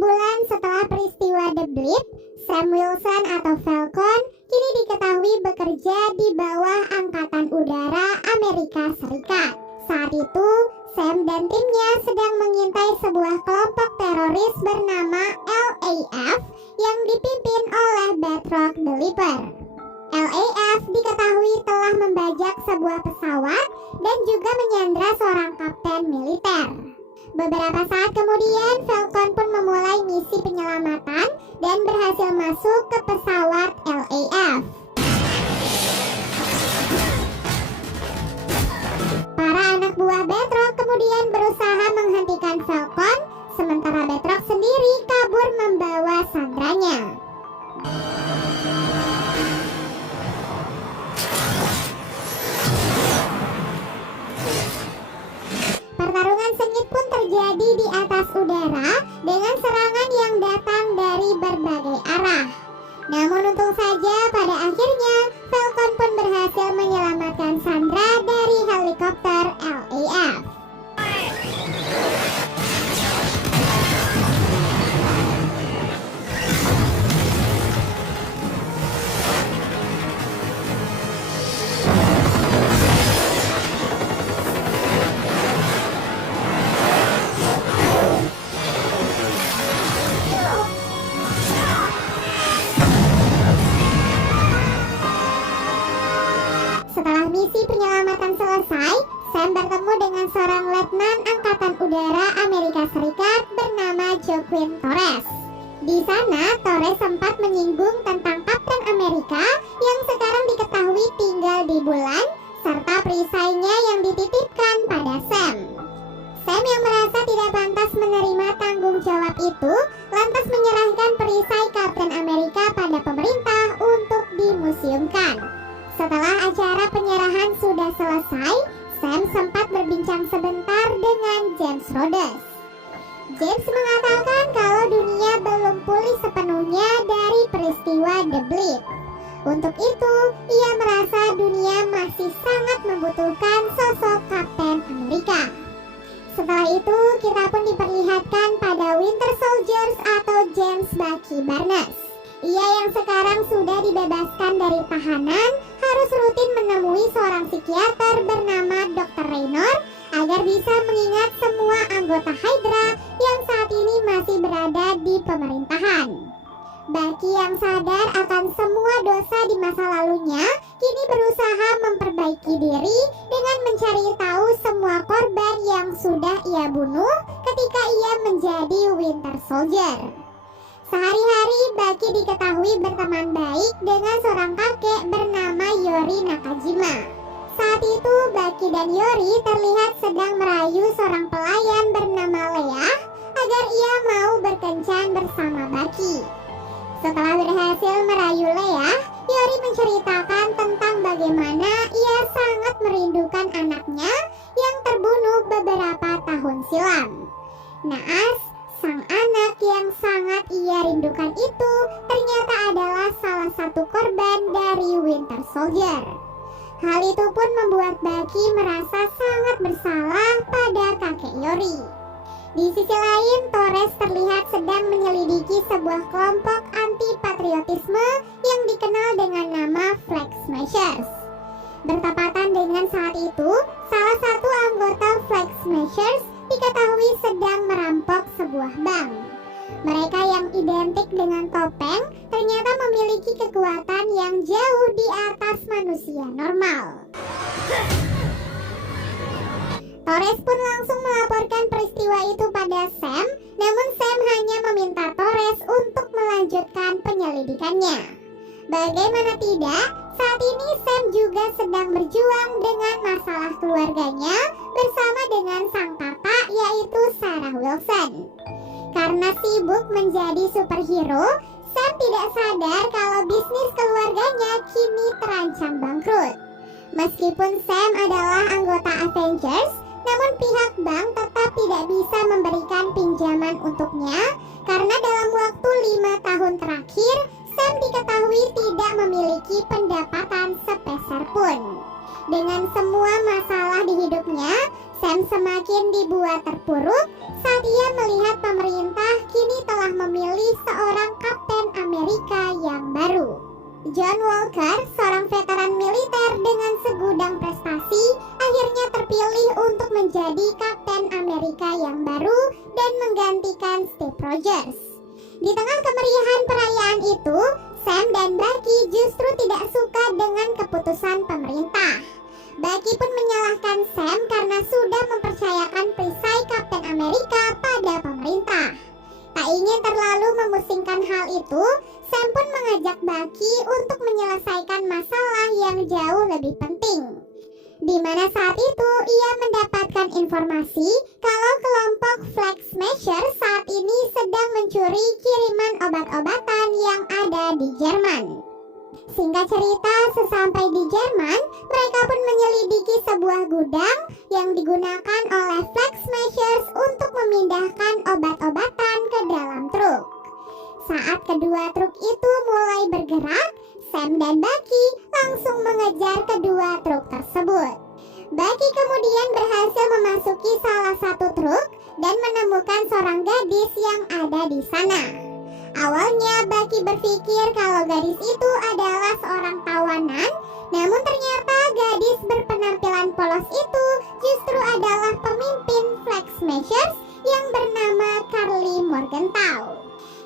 bulan setelah peristiwa The Blip, Sam Wilson atau Falcon kini diketahui bekerja di bawah Angkatan Udara Amerika Serikat. Saat itu, Sam dan timnya sedang mengintai sebuah kelompok teroris bernama LAF yang dipimpin oleh Bedrock the Leaper. LAF diketahui telah membajak sebuah pesawat dan juga menyandra seorang kapten militer. Beberapa saat kemudian, Falcon pun memulai misi penyelamatan dan berhasil masuk ke pesawat LAF. Para anak buah Bedrock kemudian berusaha menghentikan Falcon, sementara Bedrock sendiri kabur membawa sandranya. Pertarungan sengit pun terjadi di atas udara dengan serangan yang datang dari berbagai arah. Namun untung saja pada akhirnya Falcon pun berhasil menyelamatkan Sandra dari helikopter LAF. Setelah misi penyelamatan selesai, Sam bertemu dengan seorang letnan Angkatan Udara Amerika Serikat bernama Joaquin Torres. Di sana, Torres sempat menyinggung tentang Kapten Amerika yang sekarang diketahui tinggal di bulan, serta perisainya yang dititipkan pada Sam. Sam yang merasa tidak pantas menerima tanggung jawab itu, lantas menyerahkan perisai Kapten Amerika pada pemerintah untuk dimuseumkan. Setelah acara penyerahan sudah selesai, Sam sempat berbincang sebentar dengan James Rhodes. James mengatakan kalau dunia belum pulih sepenuhnya dari peristiwa The Blip. Untuk itu, ia merasa dunia masih sangat membutuhkan sosok Kapten Amerika. Setelah itu, kita pun diperlihatkan pada Winter Soldiers atau James Bucky Barnes. Ia yang sekarang sudah dibebaskan dari tahanan harus rutin menemui seorang psikiater bernama Dr. Raynor agar bisa mengingat semua anggota Hydra yang saat ini masih berada di pemerintahan. Bucky yang sadar akan semua dosa di masa lalunya kini berusaha memperbaiki diri dengan mencari tahu semua korban yang sudah ia bunuh ketika ia menjadi Winter Soldier. Sehari-hari Bucky diketahui berteman baik dengan seorang kakek bernama Yori Nakajima. Saat itu Bucky dan Yori terlihat sedang merayu seorang pelayan bernama Leah agar ia mau berkencan bersama Bucky. Setelah berhasil merayu Leah, Yori menceritakan tentang bagaimana ia sangat merindukan anaknya yang terbunuh beberapa tahun silam. Naas, sang anak yang sangat ia rindukan itu ternyata adalah salah satu korban dari Winter Soldier. Hal itu pun membuat Bucky merasa sangat bersalah pada kakek Yori. Di sisi lain, Torres terlihat sedang menyelidiki sebuah kelompok anti-patriotisme yang dikenal dengan nama Flag Smashers. Bertepatan dengan saat itu, salah satu anggota Flag Smashers diketahui sedang merampok sebuah bank. Mereka yang identik dengan topeng ternyata memiliki kekuatan yang jauh di atas manusia normal. Torres pun langsung melaporkan peristiwa itu pada Sam, namun Sam hanya meminta Torres untuk melanjutkan penyelidikannya. Bagaimana tidak, saat ini Sam juga sedang berjuang dengan masalah keluarganya bersama dengan sang kakak yaitu Sarah Wilson. Karena sibuk menjadi superhero, Sam tidak sadar kalau bisnis keluarganya kini terancam bangkrut. Meskipun Sam adalah anggota Avengers, namun pihak bank tetap tidak bisa memberikan pinjaman untuknya karena dalam waktu 5 tahun terakhir Sam diketahui tidak memiliki pendapatan sepeser pun. Dengan semua masalah di hidupnya, Sam semakin dibuat terpuruk saat ia melihat pemerintah kini telah seorang Kapten Amerika yang baru. John Walker, seorang veteran militer dengan segudang prestasi, akhirnya terpilih untuk menjadi Kapten Amerika yang baru dan menggantikan Steve Rogers. Di tengah kemeriahan perayaan itu, Sam dan Bucky justru tidak suka dengan keputusan pemerintah. Bucky pun menyalahkan Sam karena sudah mempercayakan perisai Kapten Amerika pada pemerintah. Tak ingin terlalu memusingkan hal itu, Sam pun mengajak Bucky untuk menyelesaikan masalah yang jauh lebih penting. Di mana saat itu ia mendapatkan informasi kalau kelompok Flag Smasher saat ini sedang mencuri kiriman obat-obatan yang ada di Jerman. Singkat cerita, sesampai di Jerman, mereka pun menyelidiki sebuah gudang yang digunakan oleh Flag Smashers untuk memindahkan obat-obatan ke dalam truk. Saat kedua truk itu mulai bergerak, Sam dan Bucky langsung mengejar kedua truk tersebut. Bucky kemudian berhasil memasuki salah satu truk dan menemukan seorang gadis yang ada di sana. Awalnya Bucky berpikir kalau gadis itu adalah seorang tawanan, namun ternyata gadis berpenampilan polos itu justru adalah pemimpin Flag Smashers yang bernama Karli Morgenthau.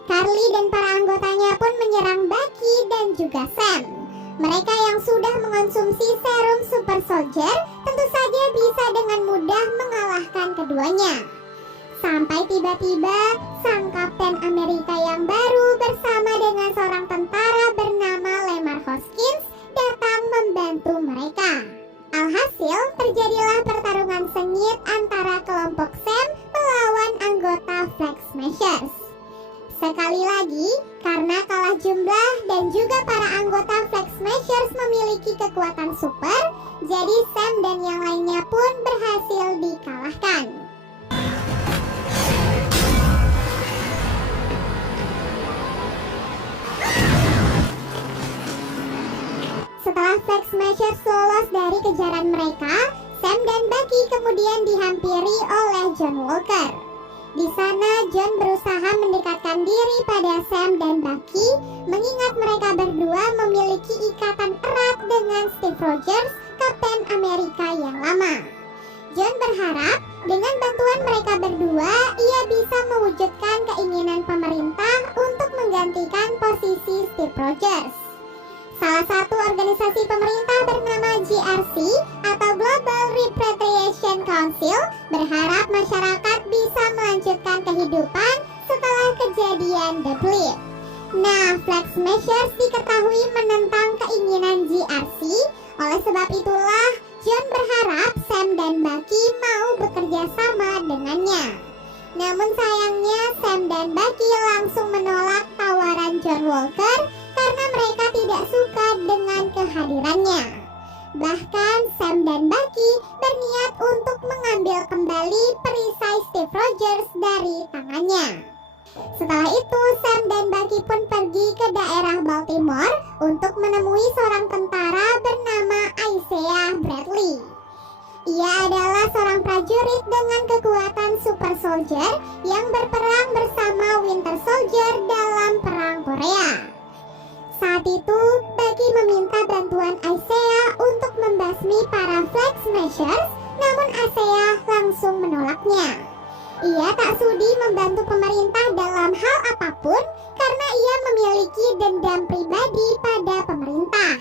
Karli dan para anggotanya pun menyerang Bucky dan juga Sam. Mereka yang sudah mengonsumsi serum Super Soldier tentu saja bisa dengan mudah mengalahkan keduanya. Sampai tiba-tiba sang Kapten Amerika yang baru bersama dengan seorang tentara bernama Lemar Hoskins datang membantu mereka. Alhasil terjadilah pertarungan sengit antara kelompok Sam melawan anggota Flag Smashers. Sekali lagi, karena kalah jumlah dan juga para anggota Flag Smashers memiliki kekuatan super, jadi Sam dan yang lainnya pun berhasil dikalahkan. Setelah Flag Smashers lolos dari kejaran mereka, Sam dan Bucky kemudian dihampiri oleh John Walker. Di sana John berusaha mendekatkan diri pada Sam dan Bucky, mengingat mereka berdua memiliki ikatan erat dengan Steve Rogers, Kapten Amerika yang lama. John berharap dengan bantuan mereka berdua, ia bisa mewujudkan keinginan pemerintah untuk menggantikan posisi Steve Rogers. Salah satu organisasi pemerintah bernama GRC atau Global Repatriation Council berharap masyarakat bisa melanjutkan kehidupan setelah kejadian The Blip. Nah, Flag Smashers diketahui menentang keinginan GRC, oleh sebab itulah John berharap Sam dan Bucky mau bekerja sama dengannya. Namun sayangnya Sam dan Bucky langsung menolak tawaran John Walker karena mereka tidak suka dengan kehadirannya. Bahkan Sam dan Bucky berniat untuk mengambil kembali perisai Steve Rogers dari tangannya. Setelah itu Sam dan Bucky pun pergi ke daerah Baltimore untuk menemui seorang tentara bernama Isaiah Bradley. Ia adalah seorang prajurit dengan kekuatan Super Soldier yang berperang bersama Winter Soldier dalam Perang Korea. Saat itu, Bucky meminta bantuan Isaiah untuk membasmi para Flag Smashers, namun Isaiah langsung menolaknya. Ia tak sudi membantu pemerintah dalam hal apapun karena ia memiliki dendam pribadi pada pemerintah.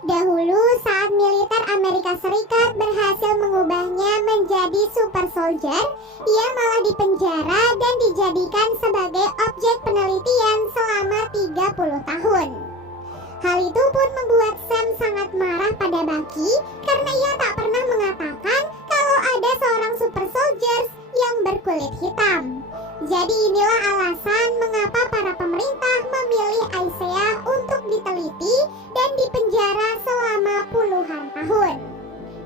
Dahulu saat militer Amerika Serikat berhasil mengubahnya menjadi Super Soldier, ia malah dipenjara dan dijadikan sebagai objek penelitian selama 30 tahun. Hal itu pun membuat Sam sangat marah pada Bucky karena ia tak pernah mengatakan kalau ada seorang Super Soldier yang berkulit hitam. Jadi inilah alasan mengapa para pemerintah memilih Isaiah untuk diteliti dan dipenjara selama puluhan tahun.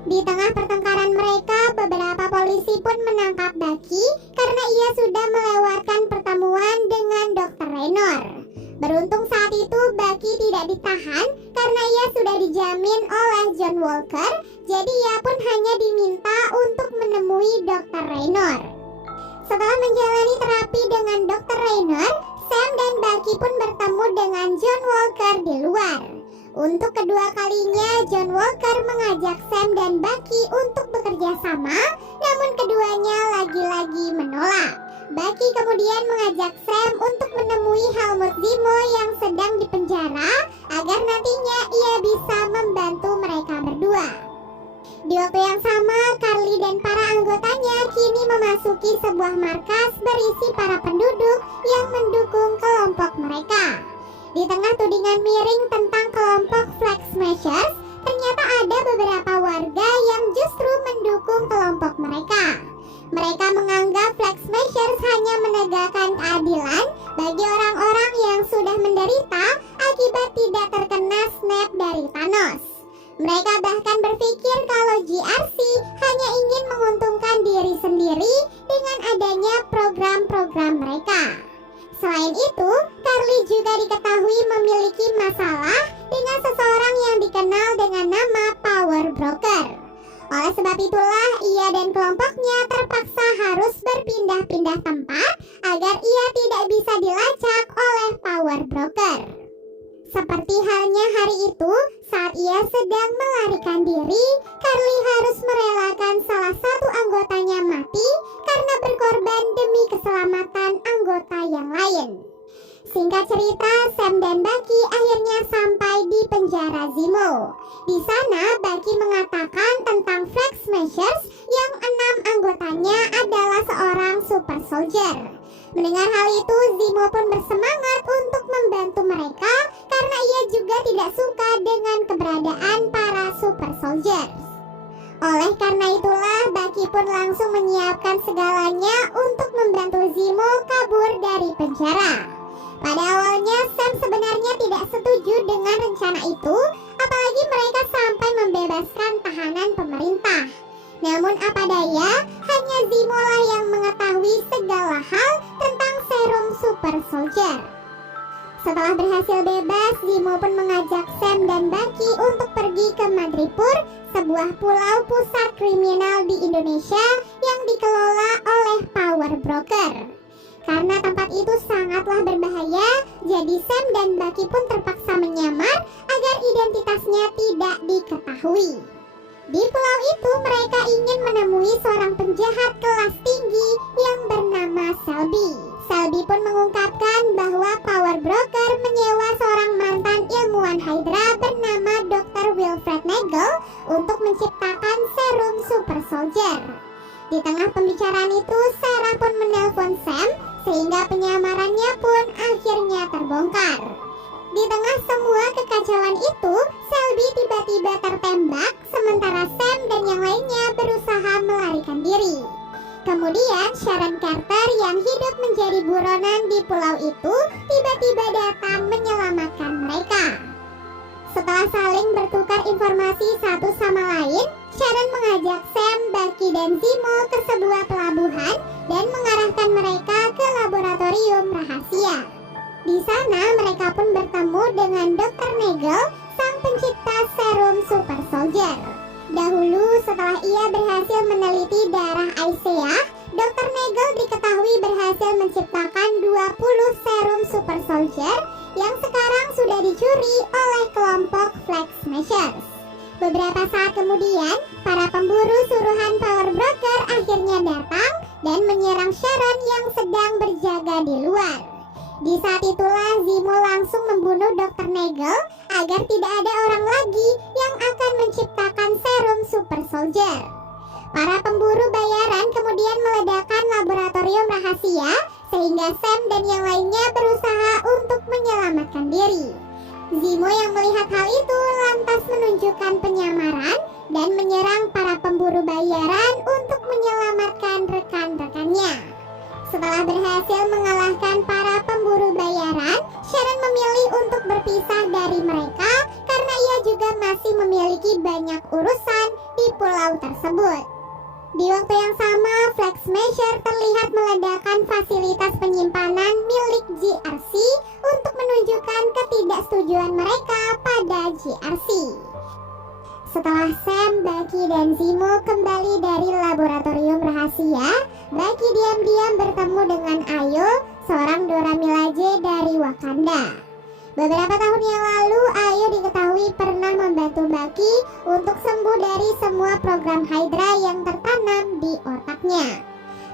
Di tengah pertengkaran mereka, beberapa polisi pun menangkap Bucky karena ia sudah melewatkan pertemuan dengan Dr. Raynor. Beruntung saat itu Bucky tidak ditahan karena ia sudah dijamin oleh John Walker, jadi ia pun hanya diminta untuk menemui Dr. Raynor. Setelah menjalani terapi dengan Dr. Raynor, Sam dan Bucky pun bertemu dengan John Walker di luar. Untuk kedua kalinya, John Walker mengajak Sam dan Bucky untuk bekerja sama, namun keduanya lagi-lagi menolak. Bucky kemudian mengajak Sam untuk menemui Helmut Zemo yang sedang dipenjara agar nantinya ia bisa membantu mereka berdua. Di waktu yang sama, Carly dan para anggotanya kini memasuki sebuah markas berisi para penduduk yang mendukung kelompok mereka. Di tengah tudingan miring tentang kelompok Flag Smashers, ternyata ada beberapa warga yang justru mendukung kelompok mereka. Mereka menganggap Flag Smashers hanya menegakkan keadilan bagi orang-orang yang sudah menderita akibat tidak terkena snap dari Thanos. Mereka bahkan berpikir kalau GRC hanya ingin menguntungkan diri sendiri dengan adanya program-program mereka. Selain itu, Carly juga diketahui memiliki masalah dengan seseorang yang dikenal dengan nama Power Broker. Oleh sebab itulah, ia dan kelompoknya terpaksa harus berpindah-pindah tempat agar ia tidak bisa dilacak oleh Power Broker. Seperti halnya hari itu, saat ia sedang melarikan diri, Carly harus merelakan salah satu anggotanya mati karena berkorban demi keselamatan anggota yang lain. Singkat cerita, Sam dan Bucky akhirnya sampai di penjara Zemo. Di sana, Bucky mengatakan tentang Flag Smashers yang 6 anggotanya adalah seorang super soldier. Mendengar hal itu, Zemo pun bersemangat untuk membantu mereka karena ia juga tidak suka dengan keberadaan para super soldiers. Oleh karena itulah, Bucky pun langsung menyiapkan segalanya untuk membantu Zemo kabur dari penjara. Pada awalnya, Sam sebenarnya tidak setuju dengan rencana itu, apalagi mereka sampai membebaskan tahanan pemerintah. Namun apa daya, hanya Zemo lah yang mengetahui segala hal tentang serum super soldier. Setelah berhasil bebas, Zemo pun mengajak Sam dan Bucky untuk pergi ke Madripoor, sebuah pulau pusat kriminal di Indonesia yang dikelola oleh Power Broker. Karena tempat itu sangatlah berbahaya, jadi Sam dan Bucky pun terpaksa menyamar agar identitasnya tidak diketahui. Di pulau itu mereka ingin menemui seorang penjahat kelas tinggi yang bernama Selby. Selby pun mengungkapkan bahwa Power Broker menyewa seorang mantan ilmuwan Hydra bernama Dr. Wilfred Nagel untuk menciptakan serum super soldier. Di tengah pembicaraan itu, Sarah pun menelpon Sam sehingga penyamarannya pun akhirnya terbongkar. Di tengah semua kekacauan itu, Selby tiba-tiba tertembak sementara Sam dan yang lainnya berusaha melarikan diri. Kemudian Sharon Carter yang hidup menjadi buronan di pulau itu tiba-tiba datang menyelamatkan mereka. Setelah saling bertukar informasi satu sama lain, Sharon mengajak Sam, Bucky, dan Zemo ke sebuah pelabuhan dan mengarahkan mereka ke laboratorium rahasia. Di sana mereka pun bertemu dengan Dr. Nagel, sang pencipta serum super soldier. Dahulu setelah ia berhasil meneliti darah Aisyah, Dr. Nagel diketahui berhasil menciptakan 20 serum super soldier yang sekarang sudah dicuri oleh kelompok Flag Smashers. Beberapa saat kemudian, para pemburu suruhan Power Broker akhirnya datang dan menyerang Sharon yang sedang berjaga di luar. Di saat itulah Zemo langsung membunuh Dr. Nagel agar tidak ada orang lagi yang akan menciptakan serum super soldier. Para pemburu bayaran kemudian meledakkan laboratorium rahasia sehingga Sam dan yang lainnya berusaha untuk menyelamatkan diri. Zemo yang melihat hal itu lantas menunjukkan penyamaran dan menyerang para pemburu bayaran untuk menyelamatkan rekan-rekannya. Setelah berhasil mengalahkan para pemburu bayaran, Sharon memilih untuk berpisah dari mereka karena ia juga masih memiliki banyak urusan di pulau tersebut. Di waktu yang sama, Flag Smasher terlihat meledakkan fasilitas penyimpanan milik GRC untuk menunjukkan ketidaksetujuan mereka pada GRC. Setelah Sam, Bucky, dan Zemo kembali dari laboratorium rahasia, Bucky diam-diam bertemu dengan Ayo, seorang Dora Milaje dari Wakanda. Beberapa tahun yang lalu, Ayo diketahui pernah membantu Bucky untuk sembuh dari semua program Hydra yang tertanam di otaknya.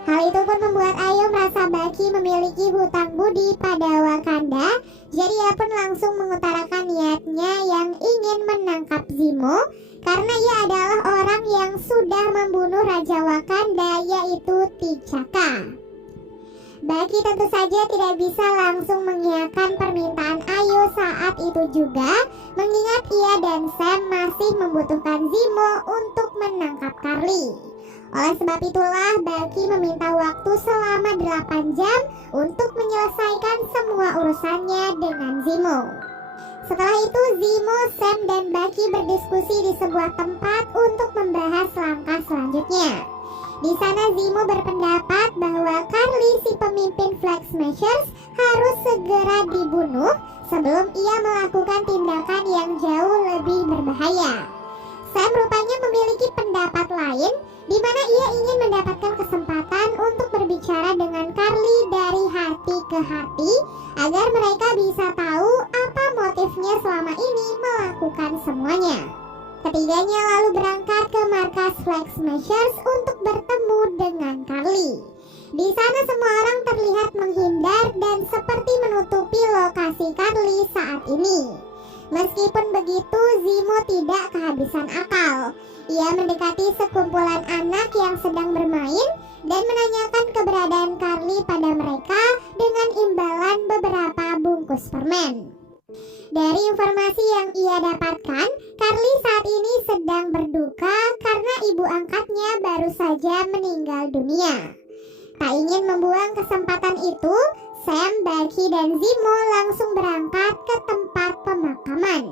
Hal itu pun membuat Ayo merasa Bucky memiliki hutang budi pada Wakanda. Jadi ia pun langsung mengutarakan niatnya yang ingin menangkap Zemo, karena ia adalah orang yang sudah membunuh Raja Wakanda, yaitu T'Chaka. Bucky tentu saja tidak bisa langsung mengiyakan permintaan Ayo saat itu juga, mengingat ia dan Sam masih membutuhkan Zemo untuk menangkap Karli. Oleh sebab itulah Bucky meminta waktu selama 8 jam untuk menyelesaikan semua urusannya dengan Zemo. Setelah itu Zemo, Sam, dan Bucky berdiskusi di sebuah tempat untuk membahas langkah selanjutnya. Di sana Zemo berpendapat bahwa Karli, si pemimpin Flag Smashers, harus segera dibunuh sebelum ia melakukan tindakan yang jauh lebih berbahaya. Sam rupanya memiliki pendapat lain, di mana ia ingin mendapatkan kesempatan untuk berbicara dengan Karli dari hati ke hati agar mereka bisa tahu apa motifnya selama ini melakukan semuanya. Ketiganya lalu berangkat ke markas Flag Smashers untuk bertemu dengan Karli. Di sana semua orang terlihat menghindar dan seperti menutupi lokasi Karli saat ini. Meskipun begitu, Zemo tidak kehabisan akal. Ia mendekati sekumpulan anak yang sedang bermain dan menanyakan keberadaan Karli pada mereka dengan imbalan beberapa bungkus permen. Dari informasi yang ia dapatkan, Karli saat ini sedang berduka karena ibu angkatnya baru saja meninggal dunia. Tak ingin membuang kesempatan itu, Sam, Bucky, dan Zemo langsung berangkat ke tempat pemakaman.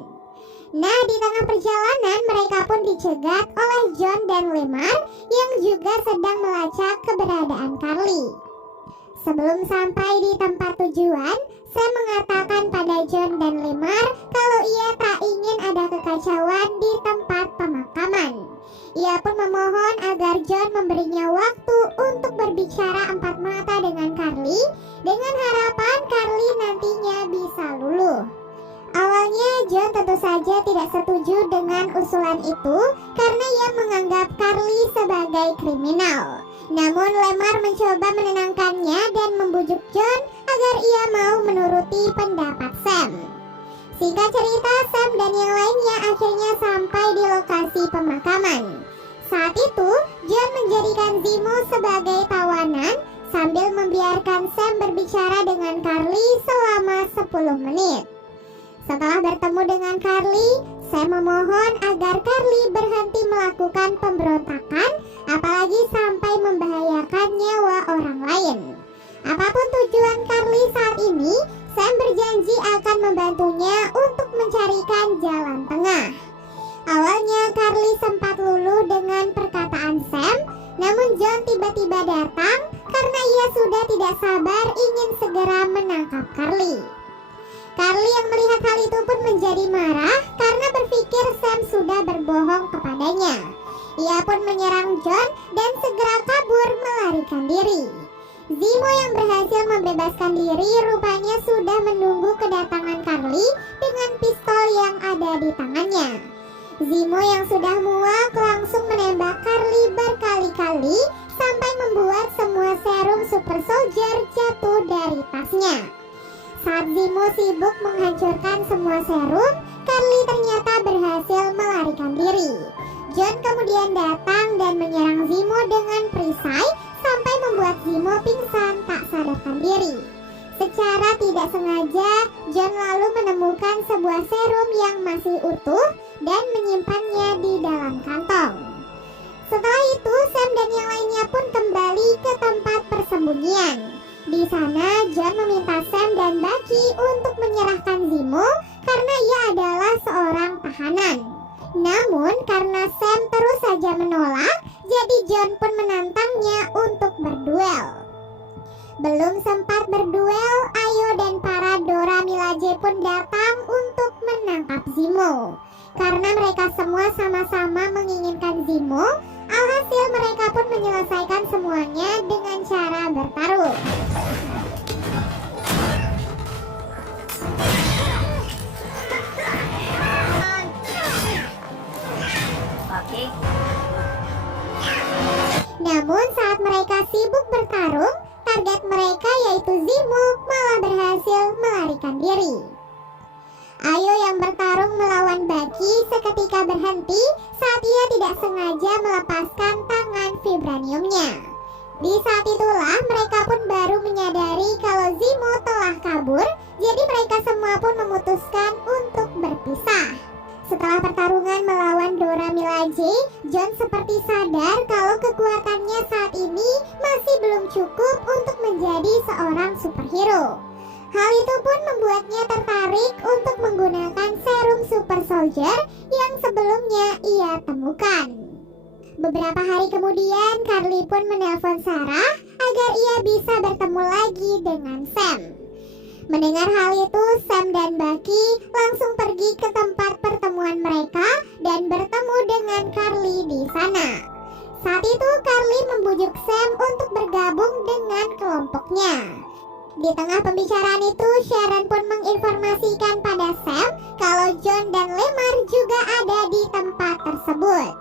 Nah, di tengah perjalanan mereka pun dicegat oleh John dan Lemar yang juga sedang melacak keberadaan Karli. Sebelum sampai di tempat tujuan, Sam mengatakan pada John dan Lemar kalau ia tak ingin ada kekacauan di tempat pemakaman. Ia pun memohon agar John memberinya waktu untuk berbicara empat mata dengan Karli, dengan harapan Karli nantinya bisa luluh. Awalnya John tentu saja tidak setuju dengan usulan itu karena ia menganggap Karli sebagai kriminal. Namun Lemar mencoba menenangkannya dan membujuk John agar ia mau menuruti pendapat Sam. Singkat cerita, Sam dan yang lainnya akhirnya sampai di lokasi pemakaman. Saat itu, John menjadikan Zemo sebagai tawanan sambil membiarkan Sam berbicara dengan Karli selama 10 menit. Setelah bertemu dengan Karli, Sam memohon agar Karli berhenti melakukan pemberontakan, apalagi sampai membahayakan nyawa orang lain. Apapun tujuan Karli saat ini, Sam berjanji akan membantunya untuk mencarikan jalan tengah. Awalnya Karli sempat luluh dengan perkataan Sam, namun John tiba-tiba datang karena ia sudah tidak sabar ingin segera menangkap Karli. Karli yang melihat hal itu pun menjadi marah karena berpikir Sam sudah berbohong kepadanya. Ia pun menyerang John dan segera kabur melarikan diri. Zemo yang berhasil membebaskan diri rupanya sudah menunggu kedatangan Karli dengan pistol yang ada di tangannya. Zemo yang sudah muak langsung menembak Karli berkali-kali sampai membuat semua serum super soldier jatuh dari tasnya. Saat Zemo sibuk menghancurkan semua serum, Karli ternyata berhasil melarikan diri. John kemudian datang dan menyerang Zemo dengan perisai sampai membuat Zemo pingsan tak sadarkan diri. Secara tidak sengaja, John lalu menemukan sebuah serum yang masih utuh dan menyimpannya di dalam kantong. Setelah itu, Sam dan yang lainnya pun kembali ke tempat persembunyian. Di sana, John meminta Sam dan Bucky untuk menyerahkan Zemo karena ia adalah seorang tahanan. Namun, karena Sam terus saja menolak, jadi John pun menantangnya untuk berduel. Belum sempat berduel, Ayo dan para Dora Milaje pun datang untuk menangkap Zemo. Karena mereka semua sama-sama menginginkan Zemo, alhasil mereka pun menyelesaikan semuanya dengan cara bertarung. bertarung, target mereka yaitu Zemo malah berhasil melarikan diri. Ayo yang bertarung melawan Bucky seketika berhenti saat ia tidak sengaja melepaskan tangan vibraniumnya. Di saat itulah mereka pun baru menyadari kalau Zemo telah kabur, jadi mereka semua pun memutuskan untuk berpisah. Setelah pertarungan melawan Dora Milaje, John seperti sadar kalau kekuatannya saat ini masih belum cukup untuk menjadi seorang superhero. Hal itu pun membuatnya tertarik untuk menggunakan serum Super Soldier yang sebelumnya ia temukan. Beberapa hari kemudian, Carly pun menelpon Sarah agar ia bisa bertemu lagi dengan Sam. Mendengar hal itu, Sam dan Bucky langsung pergi ke tempat pertemuan mereka dan bertemu dengan Carly di sana. Saat itu, Carly membujuk Sam untuk bergabung dengan kelompoknya. Di tengah pembicaraan itu, Sharon pun menginformasikan pada Sam kalau John dan Lemar juga ada di tempat tersebut.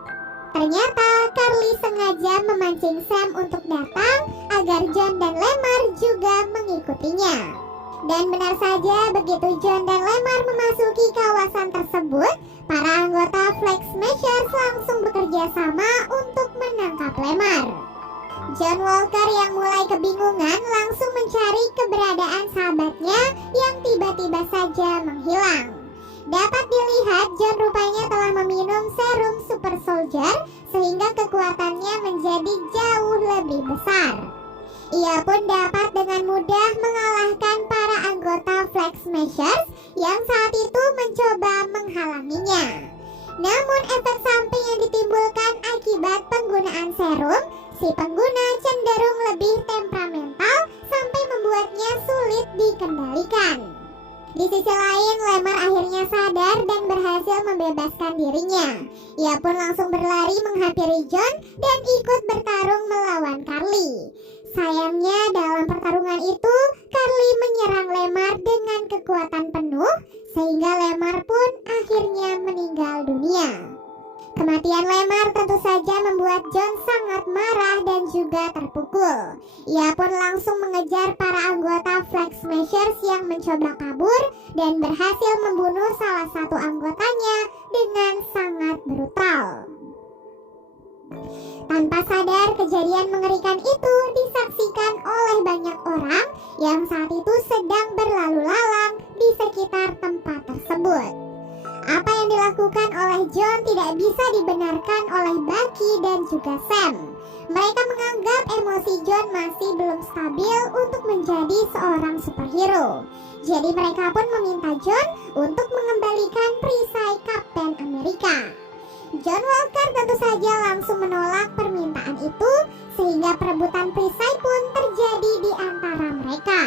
Ternyata Carly sengaja memancing Sam untuk datang agar John dan Lemar juga mengikutinya. Dan benar saja, begitu John dan Lemar memasuki kawasan tersebut, para anggota Flag Smashers langsung bekerja sama untuk menangkap Lemar. John Walker yang mulai kebingungan langsung mencari keberadaan sahabatnya yang tiba-tiba saja menghilang. Dapat dilihat John rupanya telah meminum serum Super Soldier sehingga kekuatannya menjadi jauh lebih besar. Ia pun dapat dengan mudah mengalahkan para anggota Flag Smashers yang saat itu mencoba menghalanginya. Namun efek samping yang ditimbulkan akibat penggunaan serum, si pengguna cenderung lebih temperamental sampai membuatnya sulit dikendalikan. Di sisi lain, Lemar akhirnya sadar dan berhasil membebaskan dirinya. Ia pun langsung berlari menghampiri John dan ikut bertarung melawan Carly. Sayangnya dalam pertarungan itu, Carly menyerang Lemar dengan kekuatan penuh sehingga Lemar pun akhirnya meninggal dunia. Kematian Lemar tentu saja membuat John sangat marah dan juga terpukul. Ia pun langsung mengejar para anggota Flag Smashers yang mencoba kabur dan berhasil membunuh salah satu anggotanya dengan sangat brutal. Tanpa sadar, kejadian mengerikan itu disaksikan oleh banyak orang yang saat itu sedang berlalu lalang di sekitar tempat tersebut. Apa yang dilakukan oleh John tidak bisa dibenarkan oleh Bucky dan juga Sam. Mereka menganggap emosi John masih belum stabil untuk menjadi seorang superhero. Jadi mereka pun meminta John untuk mengembalikan perisai Kapten Amerika. John Walker tentu saja langsung menolak permintaan itu sehingga perebutan perisai pun terjadi di antara mereka.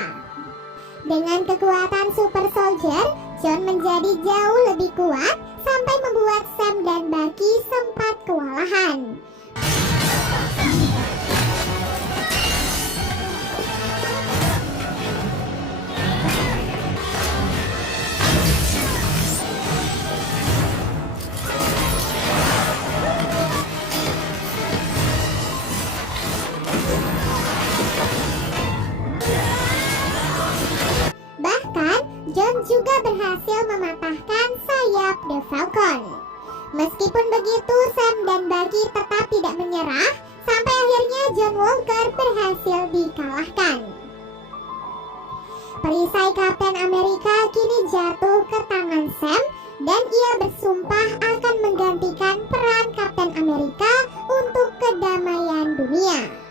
Dengan kekuatan Super Soldier, John menjadi jauh lebih kuat sampai membuat Sam dan Bucky sempat kewalahan. John juga berhasil mematahkan sayap The Falcon. Meskipun begitu, Sam dan Bucky tetap tidak menyerah sampai akhirnya John Walker berhasil dikalahkan. Perisai Kapten Amerika kini jatuh ke tangan Sam dan ia bersumpah akan menggantikan peran Kapten Amerika untuk kedamaian dunia.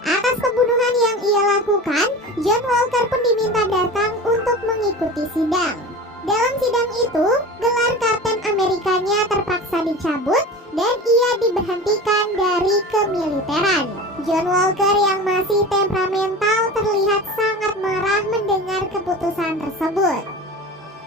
Atas pembunuhan yang ia lakukan, John Walker pun diminta datang untuk mengikuti sidang. Dalam sidang itu, gelar Kapten Amerikanya terpaksa dicabut dan ia diberhentikan dari kemiliteran. John Walker yang masih temperamental terlihat sangat marah mendengar keputusan tersebut.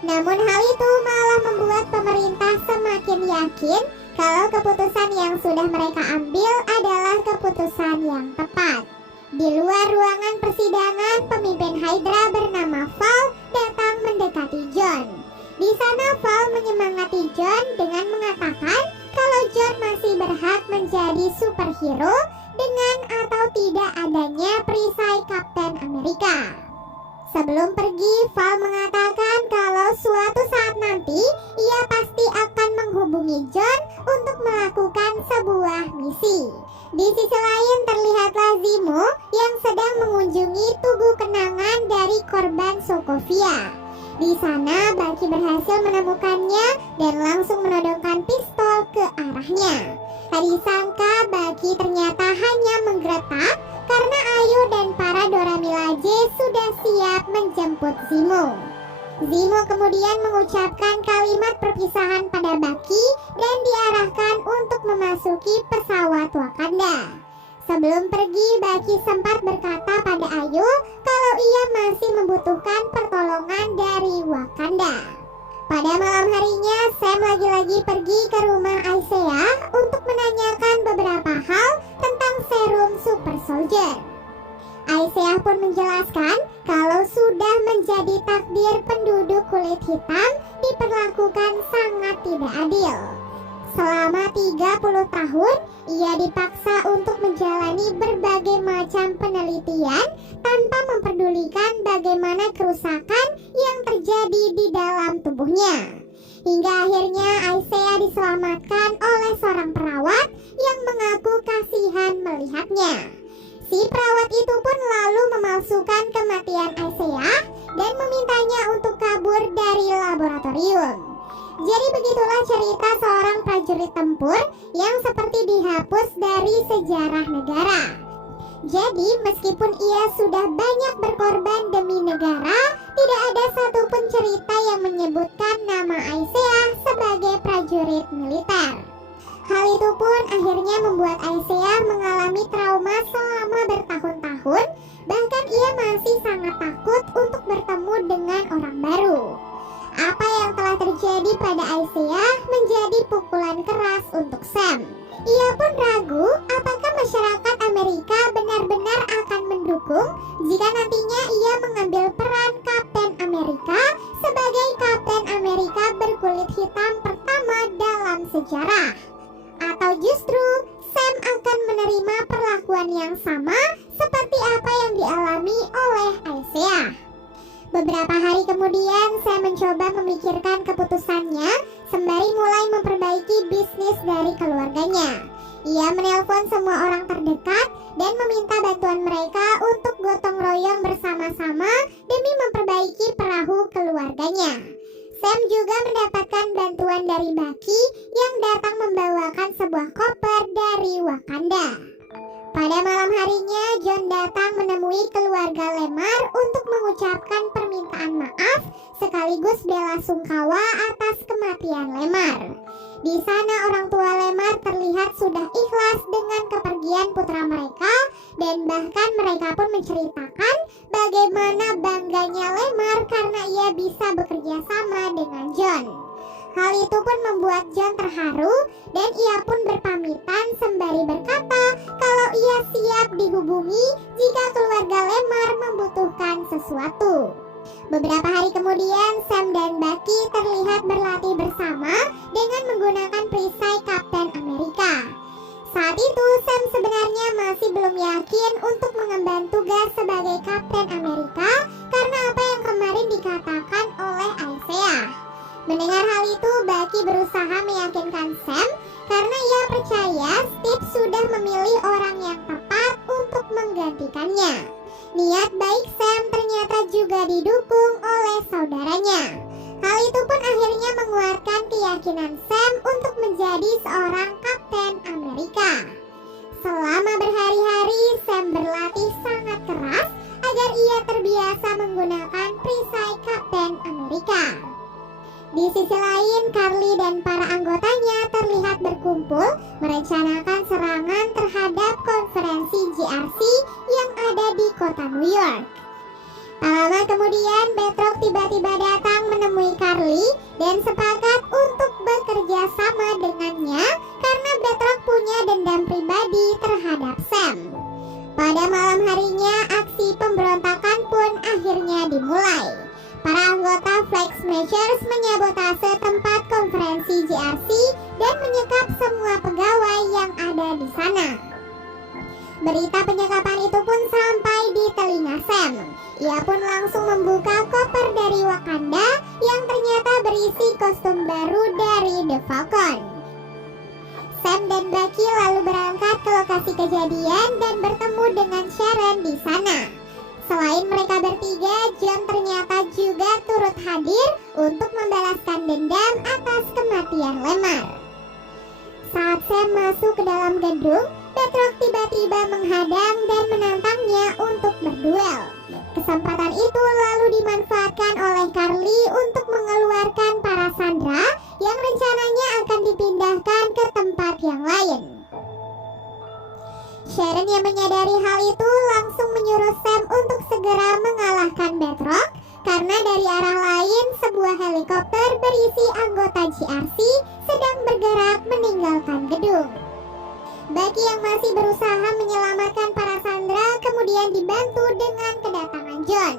Namun hal itu malah membuat pemerintah semakin yakin kalau keputusan yang sudah mereka ambil adalah keputusan yang tepat. Di luar ruangan persidangan, pemimpin Hydra bernama Val datang mendekati John. Di sana Val menyemangati John dengan mengatakan kalau John masih berhak menjadi superhero dengan atau tidak adanya Sebelum pergi, Val mengatakan kalau suatu saat nanti ia pasti akan menghubungi John untuk melakukan sebuah misi. Di sisi lain terlihatlah Zemo yang sedang mengunjungi tugu kenangan dari korban Sokovia. Di sana Bucky berhasil menemukannya dan langsung menodongkan pistol ke arahnya. Tak disangka Bucky ternyata hanya menggeletak karena Ayu dan para Dora Milaje sudah siap menjemput Zemo. Zemo kemudian mengucapkan kalimat perpisahan pada Bucky dan diarahkan untuk memasuki pesawat Wakanda. Sebelum pergi, Bucky sempat berkata pada Ayu kalau ia masih membutuhkan pertolongan dari Wakanda. Pada malam harinya, Sam lagi-lagi pergi ke rumah Isaiah untuk menanyakan beberapa hal tentang serum Super Soldier. Isaiah pun menjelaskan kalau sudah menjadi takdir penduduk kulit hitam diperlakukan sangat tidak adil. Selama 30 tahun, ia dipaksa untuk menjalani berbagai macam penelitian tanpa memperdulikan bagaimana kerusakan yang terjadi di dalam tubuhnya. Hingga akhirnya Isaiah diselamatkan oleh seorang perawat yang mengaku kasihan melihatnya. Si perawat itu pun lalu memalsukan kematian Isaiah dan memintanya untuk kabur dari laboratorium. Jadi begitulah cerita seorang prajurit tempur yang seperti dihapus dari sejarah negara. Jadi meskipun ia sudah banyak berkorban demi negara, tidak ada satupun cerita yang menyebutkan nama Isaiah sebagai prajurit militer. Hal itu pun akhirnya membuat Isaiah mengalami trauma selama bertahun-tahun. Bahkan ia masih sangat takut untuk bertemu dengan orang baru. Apa yang telah terjadi pada Isaiah menjadi pukulan keras untuk Sam. Ia pun ragu apakah masyarakat Amerika benar-benar akan mendukung jika nantinya ia mengambil peran Kapten Amerika sebagai Kapten Amerika berkulit hitam pertama dalam sejarah. Atau justru Sam akan menerima perlakuan yang sama seperti apa yang dialami oleh Isaiah. Beberapa hari kemudian, saya mencoba memikirkan keputusannya sembari mulai memperbaiki bisnis dari keluarganya. Ia menelpon semua orang terdekat dan meminta bantuan mereka untuk gotong royong bersama-sama demi memperbaiki perahu keluarganya. Sam juga mendapatkan bantuan dari Bucky yang datang membawakan sebuah koper dari Wakanda. Pada malam harinya, John datang menemui keluarga Lemar untuk mengucapkan permintaan maaf sekaligus bela sungkawa atas kematian Lemar. Di sana orang tua Lemar terlihat sudah ikhlas dengan kepergian putra mereka dan bahkan mereka pun menceritakan bagaimana bangganya Lemar karena ia bisa bekerja sama dengan John. Hal itu pun membuat John terharu dan ia pun berpamitan sembari berkata kalau ia siap dihubungi jika keluarga Lemar membutuhkan sesuatu. Beberapa hari kemudian, Sam dan Bucky terlihat berlatih bersama dengan menggunakan perisai Kapten Amerika. Saat itu, Sam sebenarnya masih belum yakin untuk mengemban tugas sebagai Kapten Amerika karena apa yang kemarin dikatakan oleh Isaiah. Mendengar hal itu, Bucky berusaha meyakinkan Sam karena ia percaya Steve sudah memilih orang yang tepat untuk menggantikannya. Niat baik Sam ternyata juga didukung oleh saudaranya. Hal itu pun akhirnya menguatkan keyakinan Sam untuk menjadi seorang Kapten Amerika. Selama berhari-hari, Sam berlatih sangat keras agar ia terbiasa menggunakan perisai Kapten Amerika. Di sisi lain, Carly dan para anggotanya terlihat berkumpul merencanakan serangan terhadap konferensi GRC yang ada di kota New York. Tak lama kemudian, Batroc tiba-tiba datang menemui Carly dan sepakat untuk bekerja sama dengannya karena Batroc punya dendam pribadi terhadap Sam. Pada malam harinya, aksi pemberontakan pun akhirnya dimulai. Para anggota Flag Smashers menyabotase tempat konferensi GRC dan menyekap semua pegawai yang ada di sana. Berita penyekapan itu pun sampai di telinga Sam. Ia pun langsung membuka koper dari Wakanda yang ternyata berisi kostum baru dari The Falcon. Sam dan Bucky lalu berangkat ke lokasi kejadian dan bertemu dengan Sharon di sana. Selain mereka bertiga, John ternyata juga turut hadir untuk membalaskan dendam atas kematian Lemar. Saat Sam masuk ke dalam gedung, Batroc tiba-tiba menghadang dan menantangnya untuk berduel. Kesempatan itu lalu dimanfaatkan oleh Karli untuk mengeluarkan para sandera yang rencananya akan dipindahkan ke tempat yang lain. Sharon yang menyadari hal itu langsung menyuruh Sam untuk segera mengalahkan Batroc karena dari arah lain sebuah helikopter berisi anggota GRC sedang bergerak meninggalkan gedung. Bucky yang masih berusaha menyelamatkan para sandera kemudian dibantu dengan kedatangan John.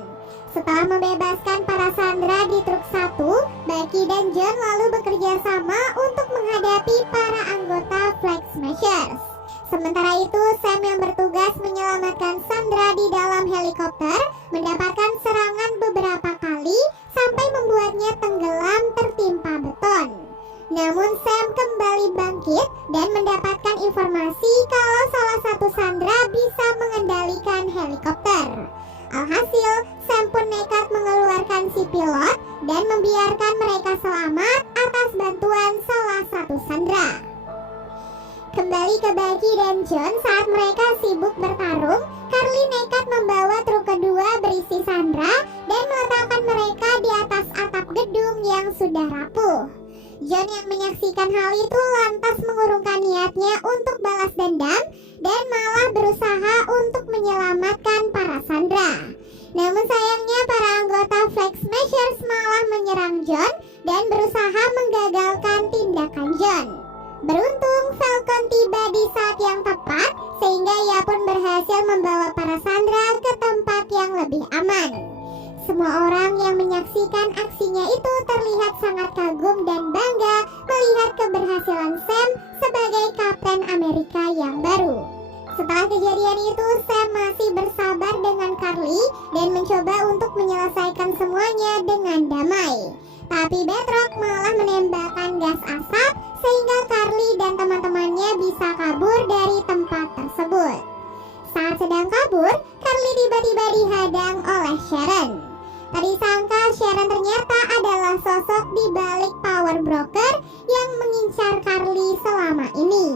Setelah membebaskan para sandera di truk 1, Bucky dan John lalu bekerja sama untuk menghadapi para anggota Flag Smashers. Sementara itu, Sam yang bertugas menyelamatkan sandera di dalam helikopter mendapatkan serangan beberapa kali sampai membuatnya tenggelam tertimpa beton. Namun Sam kembali bangkit dan mendapatkan informasi kalau salah satu sandera bisa mengendalikan helikopter. Alhasil, Sam pun nekat mengeluarkan si pilot dan membiarkan mereka selamat atas bantuan salah satu sandera. Kembali ke Bucky dan John saat mereka sibuk bertarung, Karli nekat membawa truk kedua berisi sandera dan meletakkan mereka di atas atap gedung yang sudah rapuh. John yang menyaksikan hal itu lantas mengurungkan niatnya untuk balas dendam dan malah berusaha untuk menyelamatkan para sandera. Namun sayangnya para anggota Flag Smashers malah menyerang John dan berusaha menggagalkan tindakan John. Beruntung Falcon tiba di saat yang tepat sehingga ia pun berhasil membawa para sandera ke tempat yang lebih aman. Semua orang yang menyaksikan aksinya itu terlihat sangat kagum dan bangga melihat keberhasilan Sam sebagai Kapten Amerika yang baru. Setelah kejadian itu, Sam masih bersabar dengan Karli dan mencoba untuk menyelesaikan semuanya dengan damai. Tapi Batroc malah menembakkan gas asap sehingga Karli dan teman-temannya bisa kabur dari tempat tersebut. Saat sedang kabur, Karli tiba-tiba dihadang oleh Sharon. Tadi sangka Sharon ternyata adalah sosok di balik power broker yang mengincar Karli selama ini.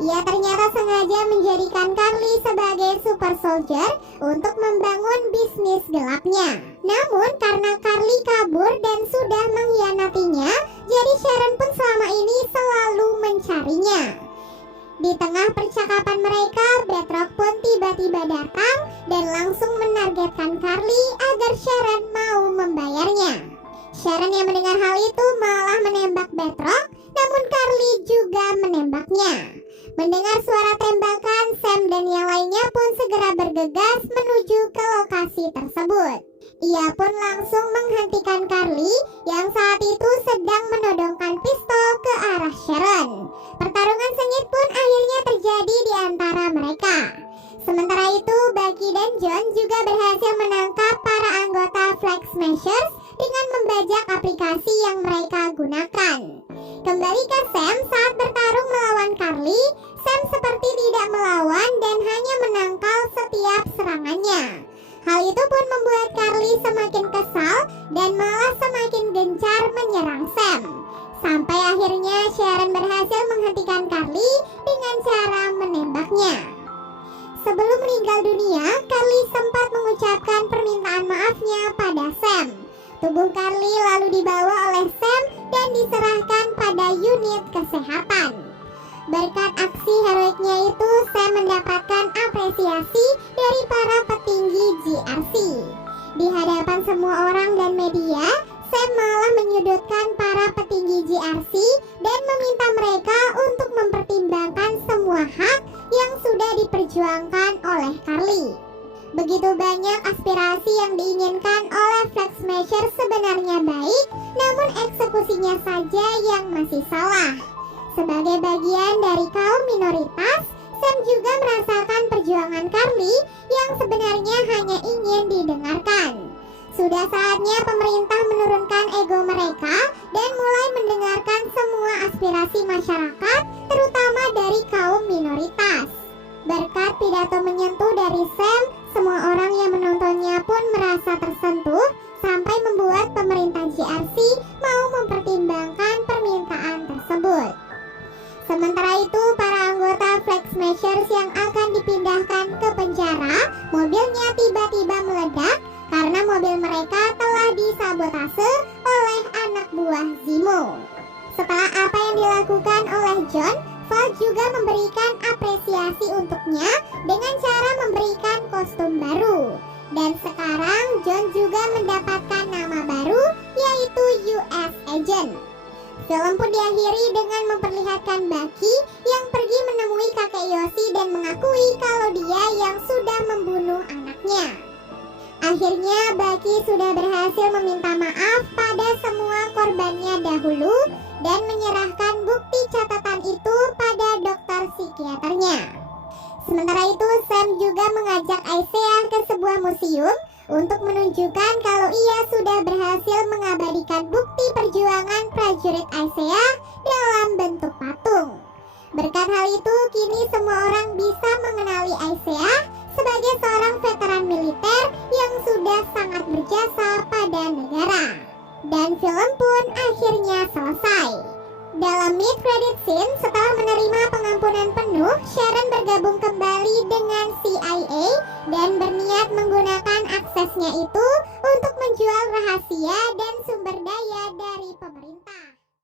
Ia ternyata sengaja menjadikan Karli sebagai super soldier untuk membangun bisnis gelapnya. Namun karena Karli kabur dan sudah mengkhianatinya, jadi Sharon pun selama ini selalu mencarinya. Di tengah percakapan mereka, Batroc pun tiba-tiba datang dan langsung menargetkan Karli agar Sharon mau membayarnya. Sharon yang mendengar hal itu malah menembak Batroc, namun Karli juga menembaknya. Mendengar suara tembakan, Sam dan yang lainnya pun segera bergegas menuju ke lokasi tersebut. Ia pun langsung menghentikan Karli yang saat itu sedang menodongkan pistol ke arah Sharon. Pertarungan sengit pun akhirnya terjadi di antara mereka. Sementara itu, Bucky dan John juga berhasil menangkap para anggota Flag Smashers dengan membajak aplikasi yang mereka gunakan. Kembali ke Sam saat bertarung melawan Karli, Sam seperti tidak melawan dan hanya menangkal setiap serangannya. Hal itu pun membuat Karli semakin kesal dan malah semakin gencar menyerang Sam. Sampai akhirnya Sharon berhasil menghentikan Karli dengan cara menembaknya. Sebelum meninggal dunia, Karli sempat mengucapkan permintaan maafnya pada Sam. Tubuh Karli lalu dibawa oleh Sam dan diserahkan pada unit kesehatan. Berkat aksi heroiknya itu, Sam mendapatkan apresiasi dari para petinggi GRC. Di hadapan semua orang dan media, Sam malah menyudutkan para petinggi GRC dan meminta mereka untuk mempertimbangkan semua hak yang sudah diperjuangkan oleh Karli. Begitu banyak aspirasi yang diinginkan oleh Flag Smasher sebenarnya baik, namun eksekusinya saja yang masih salah. Sebagai bagian dari kaum minoritas, Sam juga merasakan perjuangan Carly yang sebenarnya hanya ingin didengarkan. Sudah saatnya pemerintah menurunkan ego mereka dan mulai mendengarkan semua aspirasi masyarakat, terutama dari kaum minoritas. Berkat pidato menyentuh dari Sam, semua orang yang menontonnya pun merasa tersentuh sampai membuat pemerintah JRC mau mempertimbangkan permintaan tersebut. Sementara itu, para anggota Flag Smashers yang akan dipindahkan ke penjara, mobilnya tiba-tiba meledak karena mobil mereka telah disabotase oleh anak buah Zemo. Setelah apa yang dilakukan oleh John, Val juga memberikan apresiasi untuknya dengan cara memberikan kostum baru. Dan sekarang John juga mendapatkan nama baru, yaitu US Agent. Film pun diakhiri dengan memperlihatkan Bucky yang pergi menemui kakek Yoshi dan mengakui kalau dia yang sudah membunuh anaknya. Akhirnya Bucky sudah berhasil meminta maaf pada semua korbannya dahulu dan menyerahkan bukti catatan itu pada dokter psikiaternya. Sementara itu, Sam juga mengajak Isaiah ke sebuah museum untuk menunjukkan kalau ia sudah berhasil mengabadikan bukti perjuangan prajurit Isaiah dalam bentuk patung. Berkat hal itu, kini semua orang bisa mengenali Isaiah sebagai seorang veteran militer yang sudah sangat berjasa pada negara. Dan film pun akhirnya selesai. Dalam mid-credit scene, setelah menerima pengampunan penuh, Sharon bergabung kembali dengan CIA dan berniat menggunakan aksesnya itu untuk menjual rahasia dan sumber daya